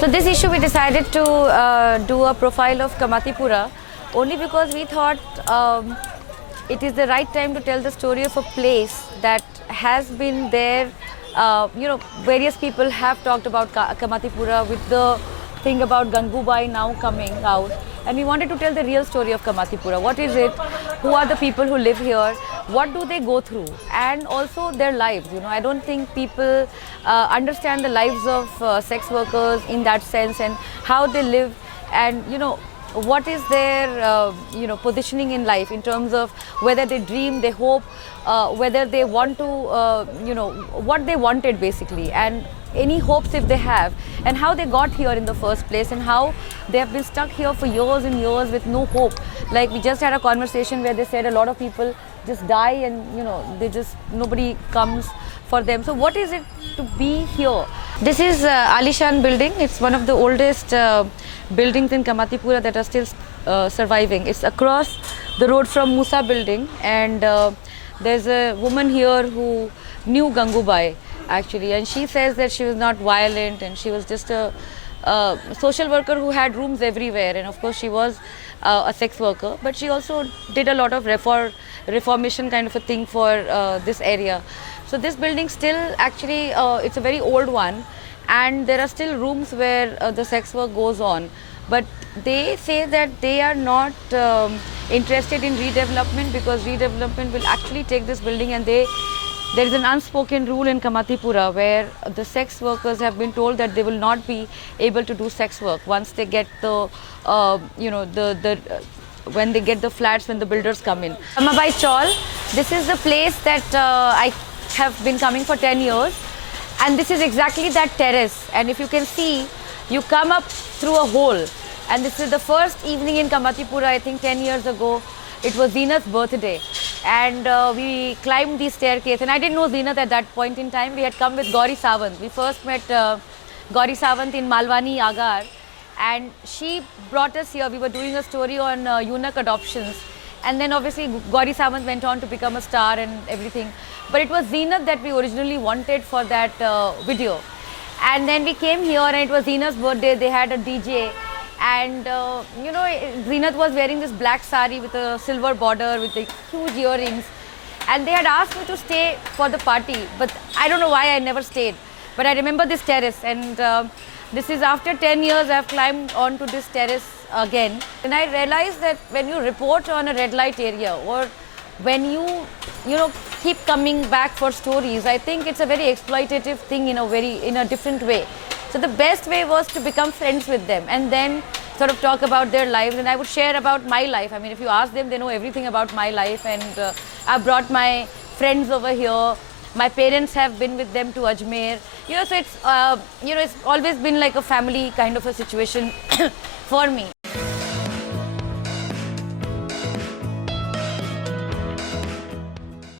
So this issue we decided to do a profile of Kamathipura only because we thought it is the right time to tell the story of a place that has been there. Various people have talked about Kamathipura with the thing about Gangubai now coming out. And we wanted to tell the real story of Kamathipura. What is it? Who are the people who live here? What do they go through? And also their lives. I don't think people understand the lives of sex workers in that sense and how they live, and what is their positioning in life in terms of whether they dream, they hope, whether they want to what they wanted basically, and any hopes if they have, and how they got here in the first place, and how they have been stuck here for years and years with no hope. Like we just had a conversation where they said a lot of people just die and nobody comes for them. So what is it to be here? This is Alishan building. It's one of the oldest buildings in Kamathipura that are still surviving. It's across the road from Musa building, and there's a woman here who knew Gangubai actually, and she says that she was not violent and she was just a social worker who had rooms everywhere, and of course she was a sex worker, but she also did a lot of reformation kind of a thing for this area. So this building still actually it's a very old one, and there are still rooms where the sex work goes on, but they say that they are not interested in redevelopment, because redevelopment will actually take this building, and there is an unspoken rule in Kamathipura where the sex workers have been told that they will not be able to do sex work once they get the when they get the flats, when the builders come in. Ramabai Chawl, this is the place that I have been coming for 10 years, and this is exactly that terrace, and if you can see, you come up through a hole, and this is the first evening in Kamathipura, I think 10 years ago. It was Zeenath's birthday, and we climbed the staircase, and I didn't know Zeenath at that point in time. We had come with Gauri Sawant. We first met Gauri Sawant in Malwani Agar, and she brought us here. We were doing a story on eunuch adoptions, and then obviously Gauri Sawant went on to become a star and everything. But it was Zeenath that we originally wanted for that video, and then we came here, and it was Zeenath's birthday. They had a DJ. And Zeenath was wearing this black sari with a silver border with the huge earrings, and they had asked me to stay for the party, but I don't know why I never stayed. But I remember this terrace, and this is after 10 years I've climbed onto this terrace again, and I realized that when you report on a red light area, or when you keep coming back for stories, I think it's a very exploitative thing in a different way. So the best way was to become friends with them and then sort of talk about their lives, and I would share about my life. I mean, if you ask them, they know everything about my life, and I brought my friends over here. My parents have been with them to Ajmer. So it's it's always been like a family kind of a situation for me.